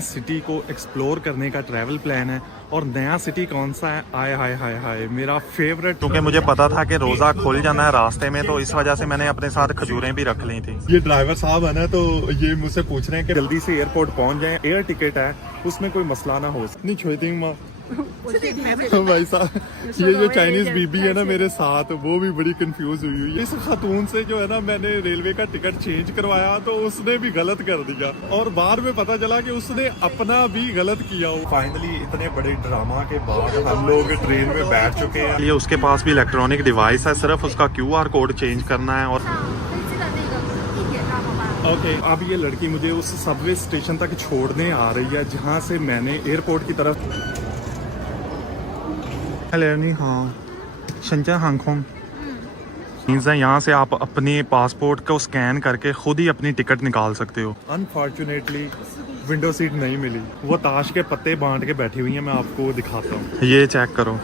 नए सिटी को एक्सप्लोर करने का ट्रैवल प्लान है। और नया सिटी कौन सा है, आय हाय हाय हाय, मेरा फेवरेट। क्योंकि मुझे पता था कि रोज़ा खुल जाना है रास्ते में, तो इस वजह से मैंने अपने साथ खजूरें भी रख ली थी। ये ड्राइवर साहब है ना, तो ये मुझसे पूछ रहे हैं कि जल्दी से एयरपोर्ट पहुंच जाएं, एयर टिकट है उसमें कोई मसला ना हो। नहीं छोड़ माँ भाई साहब, ये जो चाइनीज बीबी है ना मेरे साथ, वो भी बड़ी कंफ्यूज हुई हुई है। इस खातून से जो है ना मैंने रेलवे का टिकट चेंज करवाया तो उसने भी गलत कर दिया, और बाद में पता चला कि उसने अपना भी गलत किया हो। फाइनली इतने बड़े ड्रामा के बाद हम लोग ट्रेन में बैठ चुके हैं। ये उसके पास भी इलेक्ट्रॉनिक डिवाइस है, सिर्फ उसका QR कोड चेंज करना है। और ओके, अब ये लड़की मुझे उस सबवे स्टेशन तक छोड़ने आ रही है जहाँ से मैंने एयरपोर्ट की तरफ। हाँ, शंचन हांगकांग मीन्स है, यहाँ से आप अपने पासपोर्ट को स्कैन करके खुद ही अपनी टिकट निकाल सकते हो। अनफॉर्चुनेटली विंडो सीट नहीं मिली, वो ताश के पत्ते बांट के बैठी हुई है, मैं आपको दिखाता हूँ। ये चेक करो।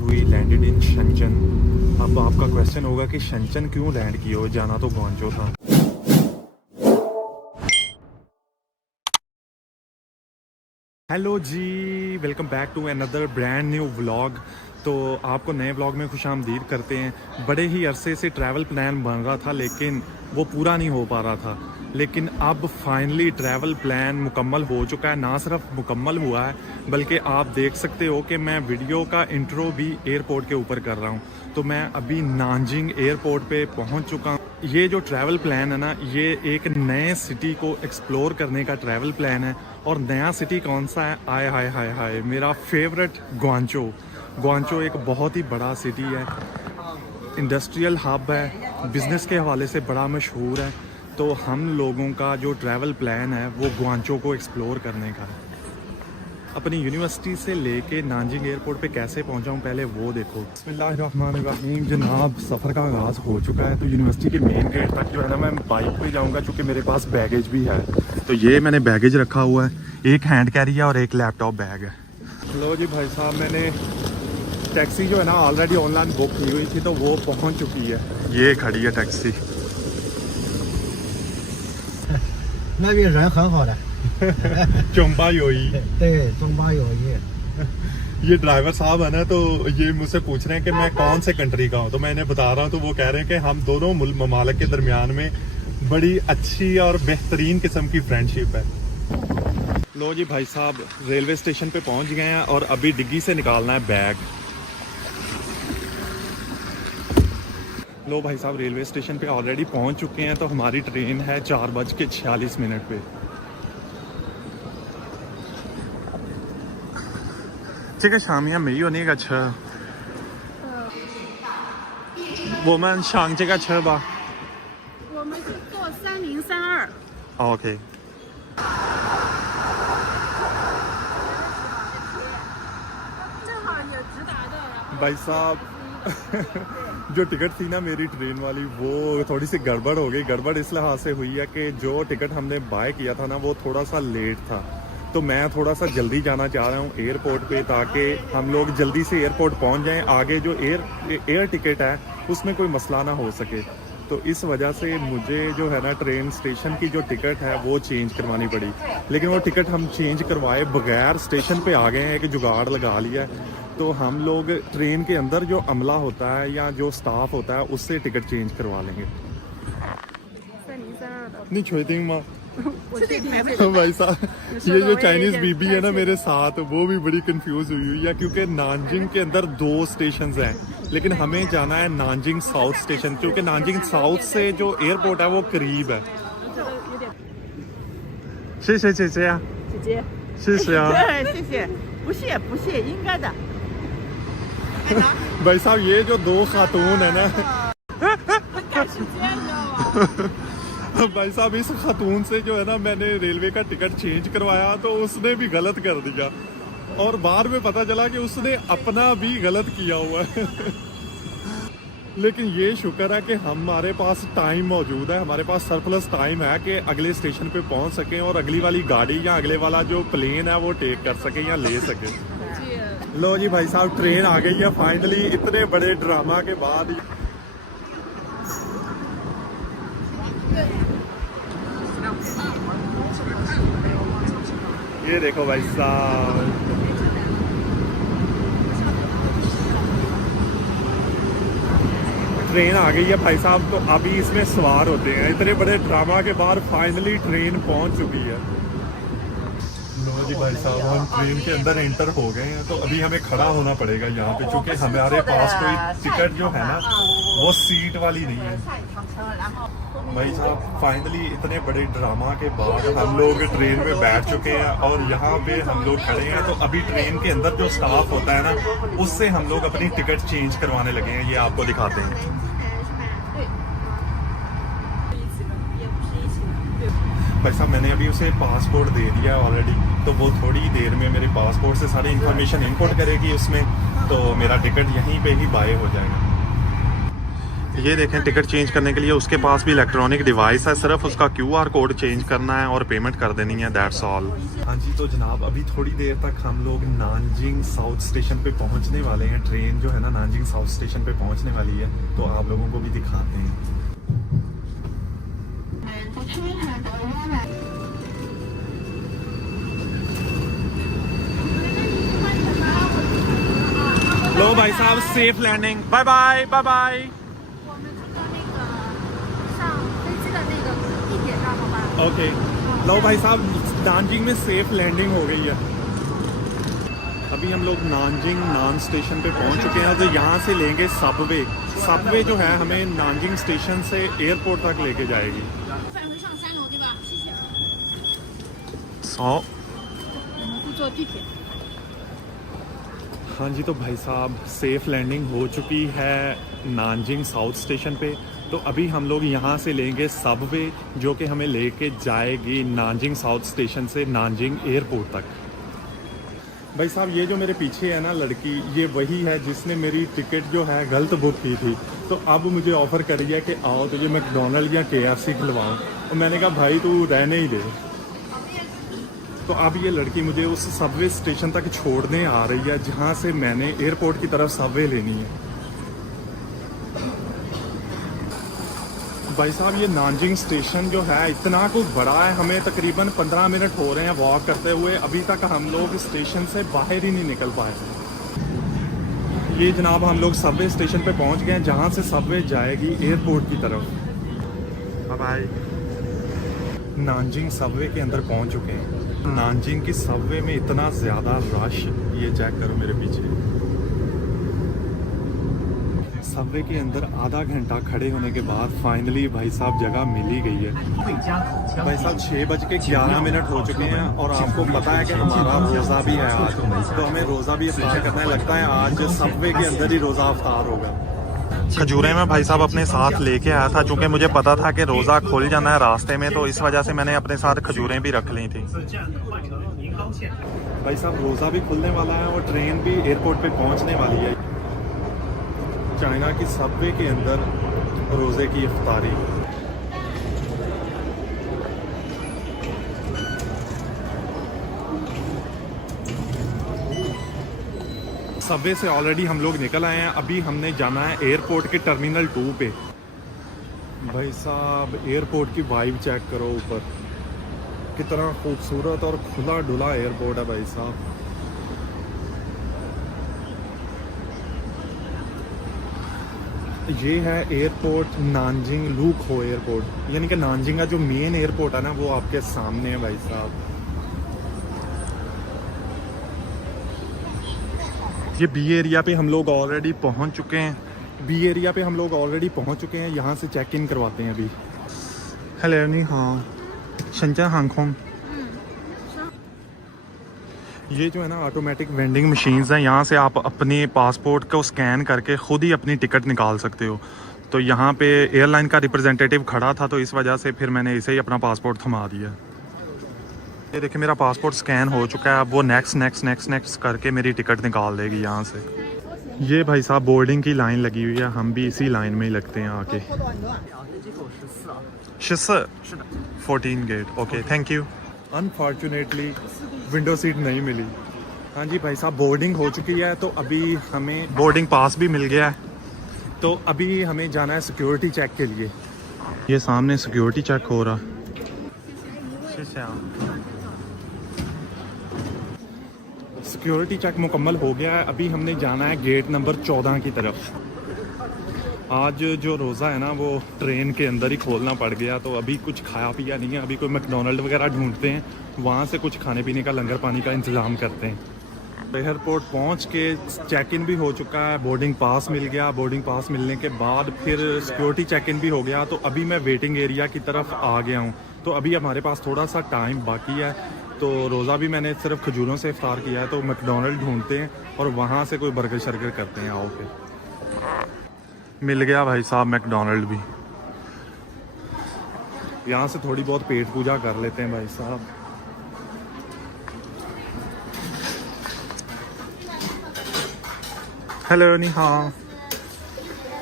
We landed in Shenzhen. अब आपका क्वेश्चन होगा कि शंचन क्यों लैंड किया हो, जाना तो ग्वांचो था। Hello ji, welcome back to another brand new vlog. तो आपको नए व्लॉग में खुशामदीद करते हैं। बड़े ही अरसे से ट्रैवल प्लान बन रहा था लेकिन वो पूरा नहीं हो पा रहा था, लेकिन अब फाइनली ट्रैवल प्लान मुकम्मल हो चुका है। ना सिर्फ मुकम्मल हुआ है बल्कि आप देख सकते हो कि मैं वीडियो का इंट्रो भी एयरपोर्ट के ऊपर कर रहा हूँ। तो मैं अभी नानजिंग एयरपोर्ट पे पहुँच चुका हूँ। ये जो ट्रैवल प्लान है ना, ये एक नए सिटी को एक्सप्लोर करने का ट्रैवल प्लान है। और नया सिटी कौन सा है, आय हाय हाय हाय, मेरा फेवरेट ग्वांचो। ग्वांचो एक बहुत ही बड़ा सिटी है, इंडस्ट्रियल हब है, बिज़नेस के हवाले से बड़ा मशहूर है। तो हम लोगों का जो ट्रैवल प्लान है वो ग्वांचो को एक्सप्लोर करने का है। अपनी यूनिवर्सिटी से लेके नानजिंग एयरपोर्ट पे कैसे पहुंचा हूं पहले वो देखो। बिस्मिल्लाहिर्रहमानिर्रहीम जनाब, सफ़र का आगाज़ हो चुका है। तो यूनिवर्सिटी के मेन गेट तक जो है ना मैं बाइक पे जाऊंगा क्योंकि मेरे पास बैगेज भी है। तो ये मैंने बैगेज रखा हुआ है, एक हैंड कैरी है और एक लैपटॉप बैग है। लो जी भाई साहब, मैंने टैक्सी जो है ना ऑलरेडी ऑनलाइन बुक की हुई थी तो वो पहुँच चुकी है। ये खड़ी है टैक्सी। 那边人很好的， चुम्बा योई। 对，中巴友谊。 ये ड्राइवर साहब है ना, तो ये मुझसे पूछ रहे हैं कि मैं कौन से कंट्री का हूँ। तो मैं इन्हें बता रहा हूँ तो वो कह रहे हैं कि हम दोनों ममालिक के दरमियान में बड़ी अच्छी और बेहतरीन किस्म की फ्रेंडशिप है। लो जी भाई साहब, रेलवे स्टेशन पे पहुँच गए हैं और अभी डिग्गी से निकालना है बैग। लो भाई साहब, रेलवे स्टेशन पे ऑलरेडी पहुँच चुके हैं। तो हमारी ट्रेन है 4:46 पे। 这个上面没有那个车，我们上这个车吧。我们是坐3032。OK。正好有直达的，然后 भाई साहब जो टिकट थी ना मेरी ट्रेन वाली, वो थोड़ी सी गड़बड़ हो गई। गड़बड़ इस लिहाज से हुई है कि जो टिकट हमने बाय किया था ना वो थोड़ा सा लेट था। तो मैं थोड़ा सा जल्दी जाना चाह रहा हूँ एयरपोर्ट पे ताकि हम लोग जल्दी से एयरपोर्ट पहुँच जाएं। आगे जो एयर टिकट है उसमें कोई मसला ना हो सके। तो इस वजह से मुझे जो है ना ट्रेन स्टेशन की जो टिकट है वो चेंज करवानी पड़ी। लेकिन वो टिकट हम चेंज करवाए बगैर स्टेशन पे आ गए हैं, एक जुगाड़ लगा लिया है। तो हम लोग ट्रेन के अंदर जो अमला होता है या जो स्टाफ होता है उससे टिकट चेंज करवा लेंगे। 3032的。 नहीं छोड़ माँ 我这里面 भाई साहब, ये जो चाइनीज बीबी है ना मेरे साथ, वो भी बड़ी कंफ्यूज हुई हुई है क्योंकि नानजिंग के अंदर 2 स्टेशंस हैं लेकिन हमें जाना है नानजिंग साउथ स्टेशन, क्योंकि नानजिंग साउथ से जो एयरपोर्ट है वो करीब है। 谢谢姐姐啊， 姐姐， 谢谢啊。谢谢，不谢不谢，应该的。 भाई साहब, ये जो 2 खातून है ना 赶时间，你知道吗？ भाई साहब, इस खातून से जो है ना मैंने रेलवे का टिकट चेंज करवाया तो उसने भी गलत कर दिया, और बाद में पता चला कि उसने अपना भी गलत किया हुआ है। लेकिन ये शुक्र है कि हमारे पास टाइम मौजूद है, हमारे पास सरप्लस टाइम है कि अगले स्टेशन पे पहुंच सकें और अगली वाली गाड़ी या अगले वाला जो प्लेन है वो टेक कर सके या ले सके। लो जी भाई साहब, ट्रेन आ गई है फाइनली इतने बड़े ड्रामा के बाद। ये देखो भाई साहब, ट्रेन आ गई है भाई साहब। तो अभी इसमें सवार होते हैं। इतने बड़े ड्रामा के बाद फाइनली ट्रेन पहुंच चुकी है। लो जी भाई साहब, हम ट्रेन के अंदर एंटर हो गए हैं। तो अभी हमें खड़ा होना पड़ेगा यहाँ पे, क्योंकि हमारे पास कोई टिकट जो है ना वो सीट वाली नहीं है। भाई साहब फाइनली इतने बड़े ड्रामा के बाद हम लोग ट्रेन में बैठ चुके हैं और यहाँ पे हम लोग खड़े हैं। तो अभी ट्रेन के अंदर जो स्टाफ होता है ना, उससे हम लोग अपनी टिकट चेंज करवाने लगे हैं। ये आपको दिखाते हैं। भाई साहब मैंने अभी उसे पासपोर्ट दे दिया ऑलरेडी, तो वो थोड़ी देर में मेरे पासपोर्ट से सारी इन्फॉर्मेशन इनपुट करेगी उसमें, तो मेरा टिकट यहीं पे ही बाय हो जाएगा। ये देखें, टिकट चेंज करने के लिए उसके पास भी इलेक्ट्रॉनिक डिवाइस है, सिर्फ उसका QR कोड चेंज करना है और पेमेंट कर देनी है, दैट्स ऑल। हाँ जी, तो जनाब अभी थोड़ी देर तक हम लोग नानजिंग साउथ स्टेशन पे पहुंचने वाले हैं। ट्रेन जो है ना नानजिंग साउथ स्टेशन पे पहुंचने वाली है, तो आप लोगों को भी दिखाते हैं। लो भाई साहब, safe landing, bye bye bye bye. 我们就到那个上飞机的那个地铁上，好吧？ okay, लो भाई साहब, नानजिंग में सेफ लैंडिंग हो गई है। अभी हम लोग नानजिंग नान स्टेशन पे पहुंच चुके हैं। तो यहाँ से लेंगे सबवे। सबवे जो है हमें नानजिंग स्टेशन से एयरपोर्ट तक लेके जाएगी। 范围上3楼对吧？谢谢。 100 我们会坐地铁。 हाँ जी, तो भाई साहब सेफ लैंडिंग हो चुकी है नानजिंग साउथ स्टेशन पे। तो अभी हम लोग यहाँ से लेंगे सबवे, जो कि हमें लेके जाएगी नानजिंग साउथ स्टेशन से नानजिंग एयरपोर्ट तक। भाई साहब ये जो मेरे पीछे है ना लड़की, ये वही है जिसने मेरी टिकट जो है गलत बुक की थी। तो अब मुझे ऑफ़र करी है कि आओ तुझे मैकडोनल्ड या KFC खिलवाऊँ। और मैंने कहा भाई तू रहने ही दे। तो अब ये लड़की मुझे उस सबवे स्टेशन तक छोड़ने आ रही है, जहाँ से मैंने एयरपोर्ट की तरफ सबवे लेनी है। भाई साहब ये नानजिंग स्टेशन जो है इतना कुछ बड़ा है, हमें तकरीबन 15 मिनट हो रहे हैं वॉक करते हुए। अभी तक हम लोग स्टेशन से बाहर ही नहीं निकल पाए। ये जनाब हम लोग सबवे स्टेशन पे पहुंच गए हैं, जहाँ से सबवे जाएगी एयरपोर्ट की तरफ। Bye bye. नानजिंग सबवे के अंदर पहुंच चुके हैं। नानजिंग की सबवे में इतना ज़्यादा रश, ये चेक करो मेरे पीछे। सबवे के अंदर आधा घंटा खड़े होने के बाद फाइनली भाई साहब जगह मिल ही गई है। भाई साहब 6:11 हो चुके हैं और आपको पता है कि हमारा रोज़ा भी है आज। तो हमें रोज़ा भी इफ्तार करना है। लगता है आज सबवे के अंदर ही रोज़ा इफ्तार होगा। खजूरें मैं भाई साहब अपने साथ लेके आया था, क्योंकि मुझे पता था कि रोज़ा खुल जाना है रास्ते में, तो इस वजह से मैंने अपने साथ खजूरें भी रख ली थी। भाई साहब रोज़ा भी खुलने वाला है और ट्रेन भी एयरपोर्ट पे पहुंचने वाली है। चाइना की सबवे के अंदर रोज़े की इफ्तारी। सबवे से ऑलरेडी हम लोग निकल आए हैं। अभी हमने जाना है एयरपोर्ट के टर्मिनल 2 पे। भाई साहब एयरपोर्ट की वाइब चेक करो ऊपर, कितना खूबसूरत और खुला डुला एयरपोर्ट है भाई साहब। ये है एयरपोर्ट नानजिंग लूखो एयरपोर्ट, यानी कि नानजिंग का जो मेन एयरपोर्ट है ना वो आपके सामने है भाई साहब। ये बी एरिया पे हम लोग ऑलरेडी पहुंच चुके हैं। बी एरिया पे हम लोग ऑलरेडी पहुंच चुके हैं। यहाँ से चेक इन करवाते हैं अभी। हेलो नी हाँ, शंजन हांगकांग। ये जो है ना ऑटोमेटिक वेंडिंग मशीन्स हैं, यहाँ से आप अपने पासपोर्ट को स्कैन करके खुद ही अपनी टिकट निकाल सकते हो। तो यहाँ पे एयरलाइन का रिप्रेजेंटेटिव खड़ा था, तो इस वजह से फिर मैंने इसे ही अपना पासपोर्ट थमा दिया। ये देखिए मेरा पासपोर्ट स्कैन हो चुका है। अब वो नेक्स्ट करके मेरी टिकट निकाल देगी यहाँ से। ये भाई साहब बोर्डिंग की लाइन लगी हुई है, हम भी इसी लाइन में ही लगते हैं आके। 14 gate, okay thank you. Unfortunately window seat नहीं मिली। हाँ जी भाई साहब बोर्डिंग हो चुकी है, तो अभी हमें बोर्डिंग पास भी मिल गया है। तो अभी हमें जाना है सिक्योरिटी चेक के लिए। ये सामने सिक्योरिटी चेक हो रहा। सिक्योरिटी चेक मुकम्मल हो गया है। अभी हमने जाना है गेट नंबर 14 की तरफ। आज जो रोज़ा है ना वो ट्रेन के अंदर ही खोलना पड़ गया, तो अभी कुछ खाया पिया नहीं है। अभी कोई मैकडोनल्ड वगैरह ढूंढते हैं, वहाँ से कुछ खाने पीने का लंगर पानी का इंतज़ाम करते हैं। एयरपोर्ट पहुँच के चेक इन भी हो चुका है, बोर्डिंग पास मिल गया। बोर्डिंग पास मिलने के बाद फिर सिक्योरिटी चेक इन भी हो गया, तो अभी मैं वेटिंग एरिया की तरफ आ गया हूँ। तो अभी हमारे पास थोड़ा सा टाइम बाकी है, तो रोज़ा भी मैंने सिर्फ खजूरों से इफ्तार किया है, तो मैकडोनल्ड ढूंढते हैं और वहाँ से कोई बर्गर शर्गर करते हैं। आओ फिर। मिल गया भाई साहब मैकडोनल्ड भी। यहाँ से थोड़ी बहुत पेट पूजा कर लेते हैं भाई साहब। हेलो नी हाँ।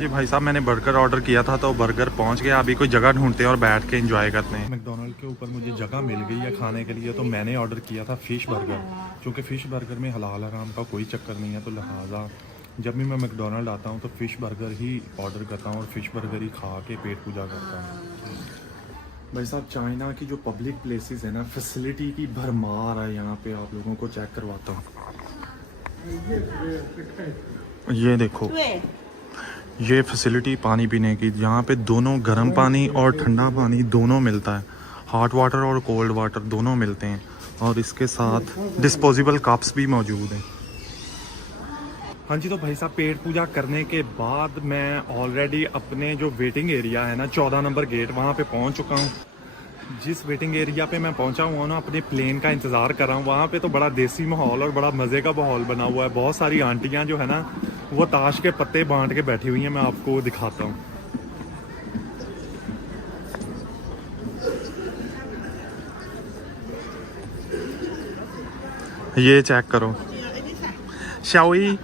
ये भाई साहब मैंने बर्गर ऑर्डर किया था, तो बर्गर पहुंच गया। अभी कोई जगह ढूंढते हैं और बैठ के एंजॉय करते हैं। मैकडोनल्ड के ऊपर मुझे जगह मिल गई है खाने के लिए, तो मैंने ऑर्डर किया था फ़िश बर्गर। क्योंकि फ़िश बर्गर में हलाल हराम का कोई चक्कर नहीं है, तो लिहाजा जब भी मैं मैकडोनल्ड आता हूँ तो फ़िश बर्गर ही ऑर्डर करता हूँ और फ़िश बर्गर ही खा के पेट पूजा करता हूँ। भाई साहब चाइना की जो पब्लिक प्लेसेस है ना, फैसिलिटी की भरमार है यहाँ पे। आप लोगों को चेक करवाता हूँ। ये देखो, 对， ये फैसिलिटी पानी पीने की, यहाँ पे दोनों गर्म पानी और ठंडा पानी दोनों मिलता है। हॉट वाटर और कोल्ड वाटर दोनों मिलते हैं, और इसके साथ डिस्पोजेबल कप्स भी मौजूद हैं। हाँ जी, तो भाई साहब पेट पूजा करने के बाद मैं ऑलरेडी अपने जो वेटिंग एरिया है ना 14 नंबर गेट, वहाँ पे पहुँच चुका हूँ। जिस वेटिंग एरिया पे मैं पहुंचा हुआ हूँ ना, अपने प्लेन का इंतज़ार कर रहा हूँ। वहाँ पे तो बड़ा देसी माहौल और बड़ा मज़े का माहौल बना हुआ है। बहुत सारी आंटियाँ जो है ना वो ताश के पत्ते बांट के बैठी हुई हैं। मैं आपको दिखाता हूँ। ये चेक करो। शाओई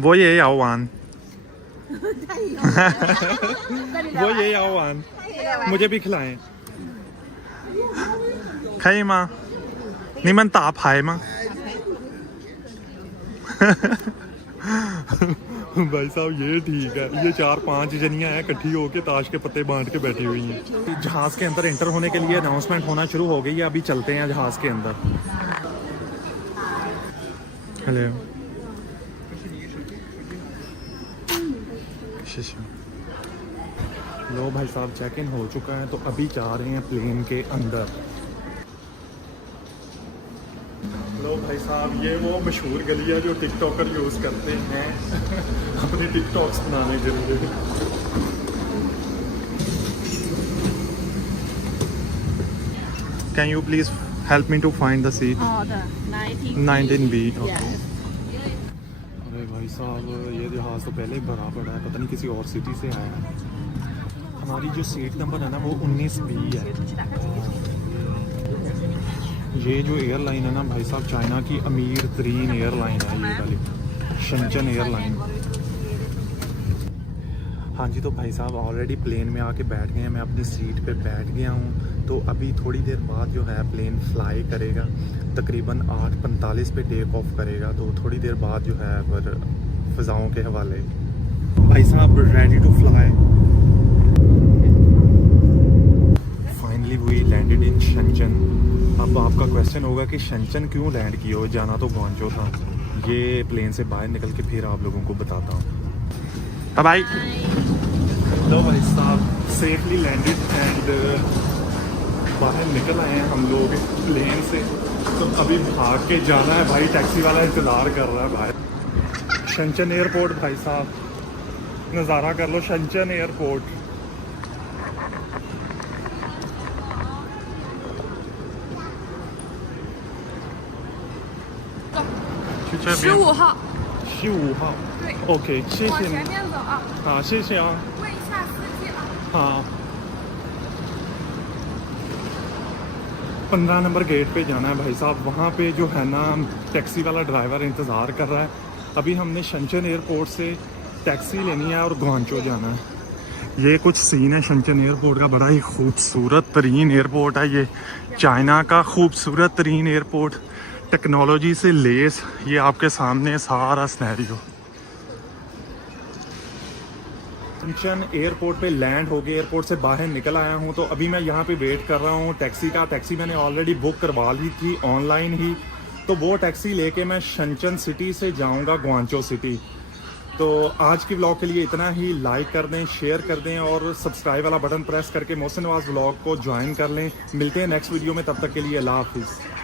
वो ये आओ वान वो ये आओ वान, मुझे भी खिलाएं। 可以吗？你们打牌吗？ भाई साहब ये ठीक है, ये 4-5 जनियाँ हैं इकट्ठी होके ताश के पत्ते बांट के बैठी हुई हैं। जहाज़ के अंदर एंटर होने के लिए अनाउंसमेंट होना शुरू हो गई है। अभी चलते हैं जहाज़ के अंदर। हेलो। लो भाई साहब चेक इन हो चुका है, तो अभी जा रहे हैं प्लेन के अंदर। लो भाई साहब ये वो मशहूर गली है जो टिकटॉकर यूज़ करते हैं अपने टिकटॉक्स बनाने के लिए। Can you please help me to find the seat? 好的，19 19B. Yes. अरे भाई साहब ये जहाज़ तो पहले ही भरा पड़ा है, पता नहीं किसी और सिटी से आया है। हमारी जो सीट नंबर है ना वो 19B है। ये जो एयरलाइन है ना भाई साहब चाइना की अमीर तरीन एयरलाइन है ये वाली, शंचन एयरलाइन। हाँ जी, तो भाई साहब ऑलरेडी प्लेन में आके बैठ गए हैं। मैं अपनी सीट पे बैठ गया हूँ। तो अभी थोड़ी देर बाद जो है प्लेन फ्लाई करेगा, तकरीबन 8:45 पे टेक ऑफ करेगा। तो थोड़ी देर बाद जो है फिर फ़िज़ाओं के हवाले। भाई साहब ready to fly. Finally we landed in Shenzhen. अब आपका क्वेश्चन होगा कि शंचन क्यों लैंड किया हो, जाना तो ग्वांचो था। ये प्लेन से बाहर निकल के फिर आप लोगों को बताता हूँ। Bye bye. हेलो भाई साहब सेफली लैंडेड एंड बाहर निकल आए हैं हम लोग प्लेन से। तो अभी भाग के जाना है भाई, टैक्सी वाला इंतज़ार कर रहा है भाई। शंचन एयरपोर्ट भाई साहब, नज़ारा कर लो शंचन एयरपोर्ट। 去这边。 15号， 15号对， OK 谢谢你往前面走啊，好谢谢啊问一下司机啊。好 15 नंबर गेट पे जाना है भाई साहब। वहाँ पे जो है ना टैक्सी वाला ड्राइवर इंतज़ार कर रहा है। अभी हमने शंचन एयरपोर्ट से टैक्सी लेनी है और ग्वांचो जाना है। ये कुछ सीन है शंचन एयरपोर्ट का। बड़ा ही खूबसूरत तरीन एयरपोर्ट है ये, चाइना का खूबसूरत तरीन एयरपोर्ट, टेक्नोलॉजी से लेस। ये आपके सामने सारा सिनेरियो। शंचन एयरपोर्ट पे लैंड हो गए, एयरपोर्ट से बाहर निकल आया हूँ। तो अभी मैं यहाँ पे वेट कर रहा हूँ टैक्सी का। टैक्सी मैंने ऑलरेडी बुक करवा ली थी ऑनलाइन ही। तो वो टैक्सी लेके मैं शनचन सिटी से जाऊंगा ग्वांचो सिटी। तो आज की व्लॉग के लिए इतना ही। लाइक कर दें, शेयर कर दें और सब्सक्राइब वाला बटन प्रेस करके मोहसिन नवाज व्लॉग को ज्वाइन कर लें। मिलते हैं नेक्स्ट वीडियो में, तब तक के लिए अल्लाह हाफिज़।